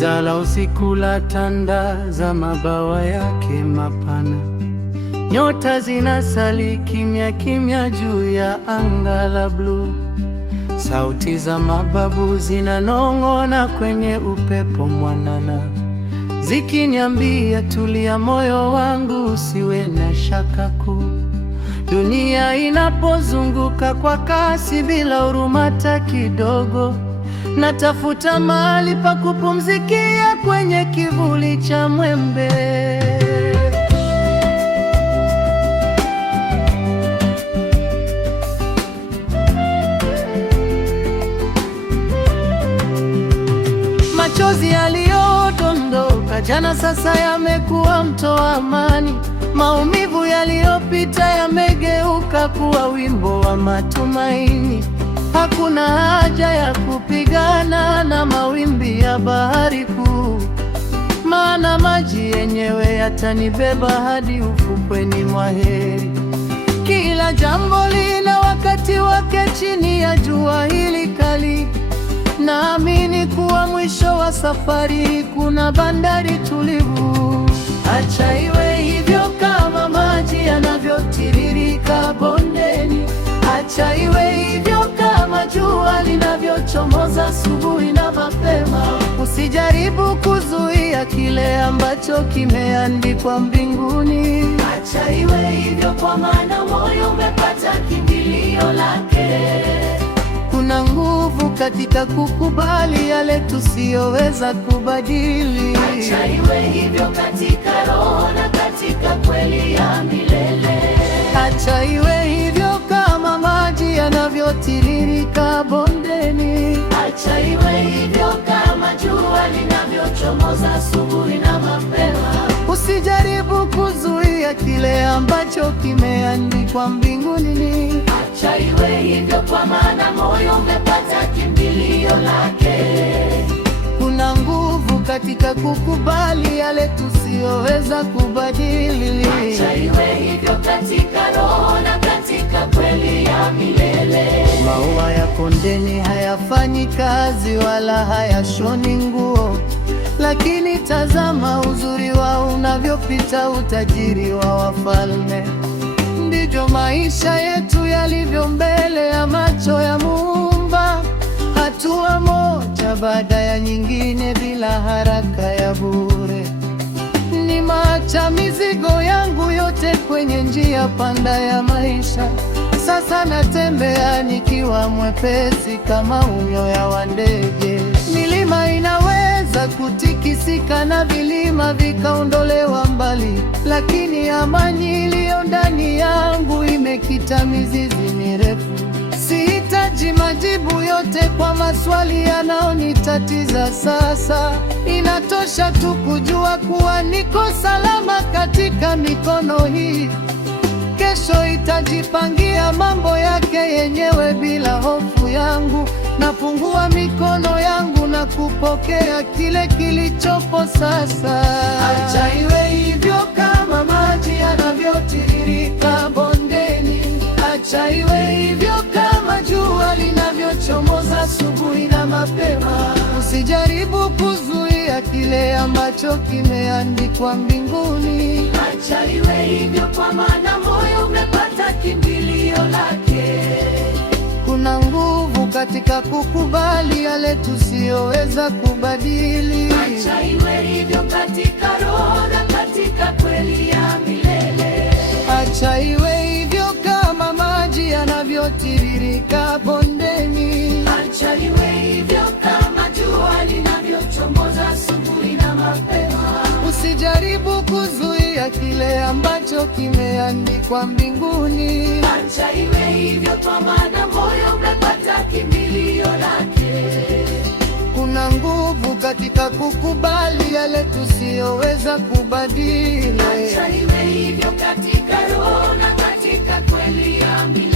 Giza la usiku la tanda za mabawa yake mapana. Nyota zinasali kimya kimya juu ya anga la bluu. Sauti za mababu zinanong'ona kwenye upepo mwanana, zikiniambia tulia moyo wangu, usiwe na shaka kuu. Dunia inapozunguka kwa kasi bila huruma hata kidogo, natafuta mahali pa kupumzikia kwenye kivuli cha mwembe. Machozi yaliyodondoka jana sasa yamekuwa mto wa amani. Maumivu yaliyopita yamegeuka kuwa wimbo wa matumaini. Hakuna haja ya kupigana na mawimbi ya bahari kuu, maana maji yenyewe yatanibeba hadi ufukweni mwa heri. Kila jambo lina wakati wake chini ya jua hili kali. Naamini kuwa mwisho wa safari kuna bandari tulivu. Acha iwe hivyo kama maji yanavyotiririka bondeni. Acha iwe hivyo kama jua linavyochomoza asubuhi na mapema. Usijaribu kuzuia kile ambacho kimeandikwa mbinguni. Acha iwe hivyo kwa maana moyo umepata kimbilio lake. Kuna nguvu katika kukubali yale tusiyoweza kubadili. Acha iwe hivyo katika roho na katika kweli ya milele. Acha iwe hivyo kama maji yanavyotiririka bondeni. Acha iwe hivyo kama jua linavyochomoza asubuhi na mapema. Usijaribu kuzuia kile ambacho kimeandikwa mbinguni. Acha iwe hivyo kwa maana moyo umepata kimbilio lake. Kuna nguvu katika kukubali yale tusiyoweza kubadili. Acha iwe hivyo katika roho na katika kweli ya milele. Maua ya kondeni hayafanyi kazi wala hayashoni nguo, lakini tazama uzuri wao unavyopita utajiri wa wafalme. Ndivyo maisha yetu yalivyo mbele ya macho ya Muumba, hatua moja baada ya nyingine bila haraka ya bure. Nimeacha mizigo yangu yote kwenye njia panda ya maisha. Sasa natembea nikiwa mwepesi kama unyoya wa ndege. Milima inaweza kutikisika na vilima vikaondolewa mbali, lakini amani iliyo ndani yangu imekita mizizi mirefu. Sihitaji majibu yote kwa maswali yanayonitatiza sasa. Inatosha tu kujua kuwa niko salama katika mikono hii. Kesho itajipangia mambo yake yenyewe bila hofu yangu. Nafungua mikono yangu na kupokea kile kilichopo sasa. Acha iwe hivyo kama maji yanavyotiririka bondeni. Acha iwe hivyo kama jua linavyochomoza asubuhi na mapema. Usijaribu kuzuia kile ambacho kimeandikwa mbinguni. Acha iwe hivyo kwa maana moyo umepata kimbilio lake. Kuna nguvu katika kukubali yale tusiyoweza kubadili. Acha iwe hivyo katika roho na katika kweli ya milele. Acha iwe hivyo kama maji yanavyotiririka bondeni. Acha iwe hivyo kama jua linavyochomoza asubuhi na mapema. Usijaribu kuzuia kile ambacho kimeandikwa mbinguni. Acha iwe hivyo kwa maana moyo umepata kimbilio lake. Kuna nguvu katika kukubali yale tusiyoweza kubadili. Acha iwe hivyo katika roho na katika kweli ya milele.